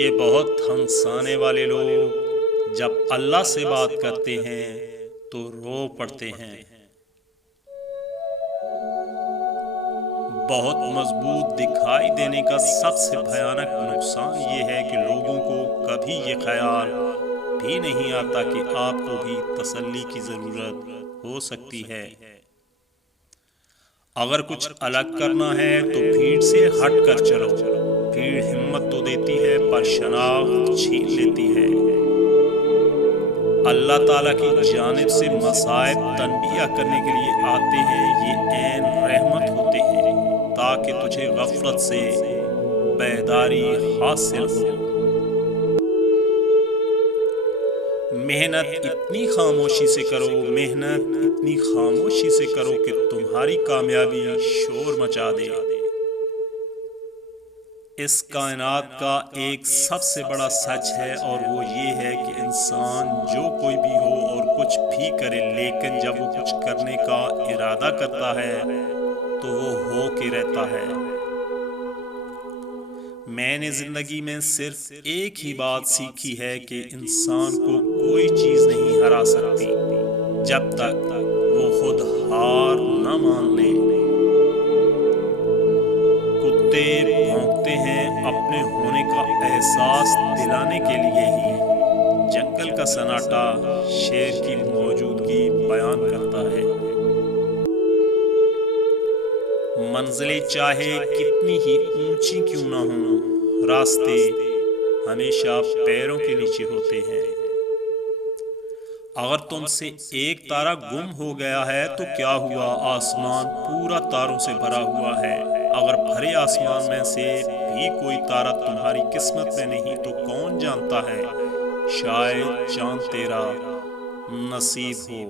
یہ بہت ہنسانے والے لوگ جب اللہ سے بات کرتے ہیں تو رو پڑتے ہیں۔ بہت مضبوط دکھائی دینے کا سب سے بھیانک نقصان یہ ہے کہ لوگوں کو کبھی یہ خیال بھی نہیں آتا کہ آپ کو بھی تسلی کی ضرورت ہو سکتی ہے۔ اگر کچھ الگ کرنا ہے تو بھیڑ سے ہٹ کر چلو۔ بھیڑ ہمت تو دیتی ہے پر شناخت چھین لیتی ہے۔ اللہ تعالیٰ کی جانب سے مصائب تنبیہ کرنے کے لیے آتے ہیں، یہ عین رحمت ہوتے ہیں تاکہ تجھے غفلت سے بیداری حاصل ہو۔ محنت اتنی خاموشی سے کرو، محنت اتنی خاموشی سے کرو کہ تمہاری کامیابی شور مچا دے۔ اس کائنات کا ایک سب سے بڑا سچ ہے اور وہ یہ ہے کہ انسان جو کوئی بھی ہو اور کچھ بھی کرے، لیکن جب وہ کچھ کرنے کا ارادہ کرتا ہے تو وہ ہو کے رہتا ہے۔ میں نے زندگی میں صرف ایک ہی بات سیکھی ہے کہ انسان کو کوئی چیز نہیں ہرا سکتی جب تک وہ خود ہار نہ مان لے۔ کتے بھونکتے ہیں اپنے ہونے کا احساس دلانے کے لیے ہی۔ جنگل کا سناٹا شیر کی موجودگی بیان کرتا ہے۔ منزلیں چاہے کتنی ہی اونچی کیوں نہ ہوں، راستے ہمیشہ پیروں کے نیچے ہوتے ہیں۔ اگر تم سے ایک تارا گم ہو گیا ہے تو کیا ہوا، آسمان پورا تاروں سے بھرا ہوا ہے۔ اگر بھرے آسمان میں سے بھی کوئی تارا تمہاری قسمت میں نہیں تو کون جانتا ہے، شاید چاند تیرا نصیب ہو۔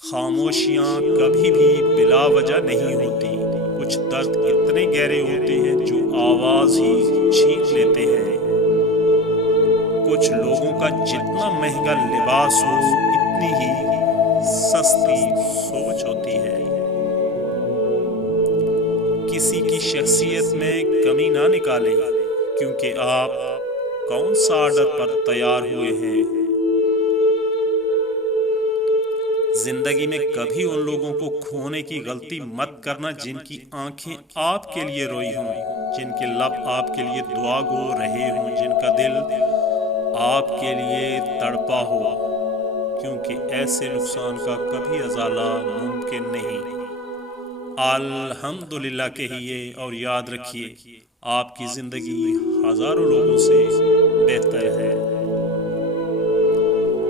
خاموشیاں کبھی بھی بلا وجہ نہیں ہوتی، کچھ درد اتنے گہرے ہوتے ہیں جو آواز ہی چھین لیتے ہیں۔ کچھ لوگوں کا جتنا مہنگا لباس ہو اتنی ہی سستی سوچ ہوتی ہے۔ کسی کی شخصیت میں کمی نہ نکالیں کیونکہ آپ کون سا آرڈر پر تیار ہوئے ہیں۔ زندگی میں کبھی ان لوگوں کو کھونے کی غلطی مت کرنا جن کی آنکھیں آپ کے لیے روئی ہوں، جن کے لب آپ کے لیے دعا گو رہے ہوں، جن کا دل آپ کے لیے تڑپا ہو، کیونکہ ایسے نقصان کا کبھی ازالہ ممکن نہیں۔ الحمدللہ کہیے اور یاد رکھیے آپ کی زندگی ہزاروں لوگوں سے بہتر ہے۔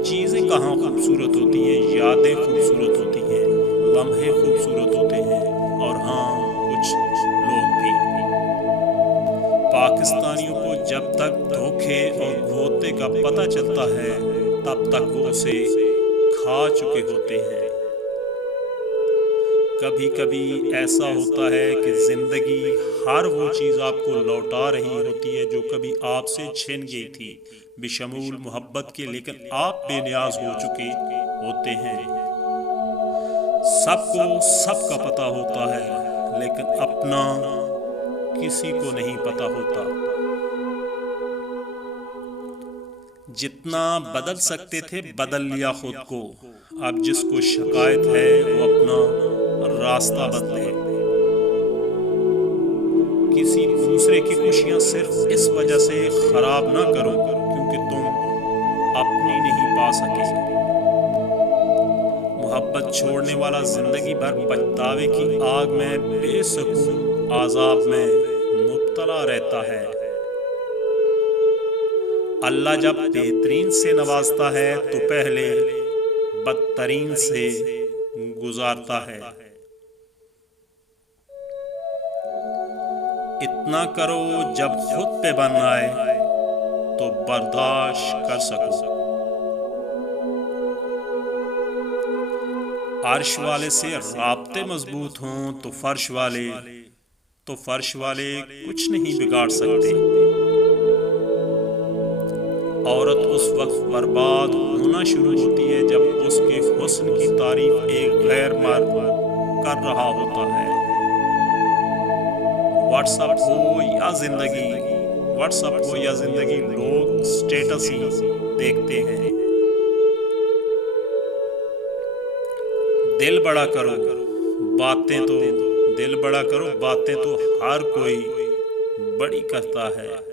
چیزیں کہاں خوبصورت ہوتی ہیں، یادیں خوبصورت ہوتی ہیں، لمحے خوبصورت ہوتے ہیں، اور ہاں کچھ لوگ بھی۔ پاکستانیوں کو جب تک دھوکے اور گھوتے کا پتہ چلتا ہے تب تک وہ اسے کھا چکے ہوتے ہیں۔ کبھی کبھی ایسا ہوتا ہے کہ زندگی ہر وہ چیز آپ کو لوٹا رہی ہوتی ہے جو کبھی آپ سے چھن گئی تھی، بشمول محبت کے، لیکن آپ بے نیاز ہو چکے ہوتے ہیں۔ سب کو سب کا پتہ ہوتا ہے لیکن اپنا کسی کو نہیں پتہ ہوتا۔ جتنا بدل سکتے تھے بدل لیا خود کو، اب جس کو شکایت ہے وہ اپنا راستہ بدلے۔ کسی دوسرے کی خوشیاں صرف اس وجہ سے خراب نہ کرو کیونکہ تم اپنی نہیں پا سکے۔ محبت چھوڑنے والا زندگی بھر پچھتاوے کی آگ میں بے سکون عذاب میں مبتلا رہتا ہے۔ اللہ جب بہترین سے نوازتا ہے تو پہلے بدترین سے گزارتا ہے۔ اتنا کرو جب خود پہ بن آئے تو برداشت کر سکو۔ عرش والے سے رابطے مضبوط ہوں تو فرش والے کچھ نہیں بگاڑ سکتے۔ عورت اس وقت برباد ہونا شروع ہوتی ہے جب اس کے حسن کی تعریف ایک غیر مرد کر رہا ہوتا ہے۔ واٹس اپ ہو یا زندگی، واٹس اپ ہو یا زندگی، لوگ سٹیٹس ہی دیکھتے ہیں۔ دل بڑا کرو باتیں تو، دل بڑا کرو باتیں تو ہر کوئی بڑی کرتا ہے۔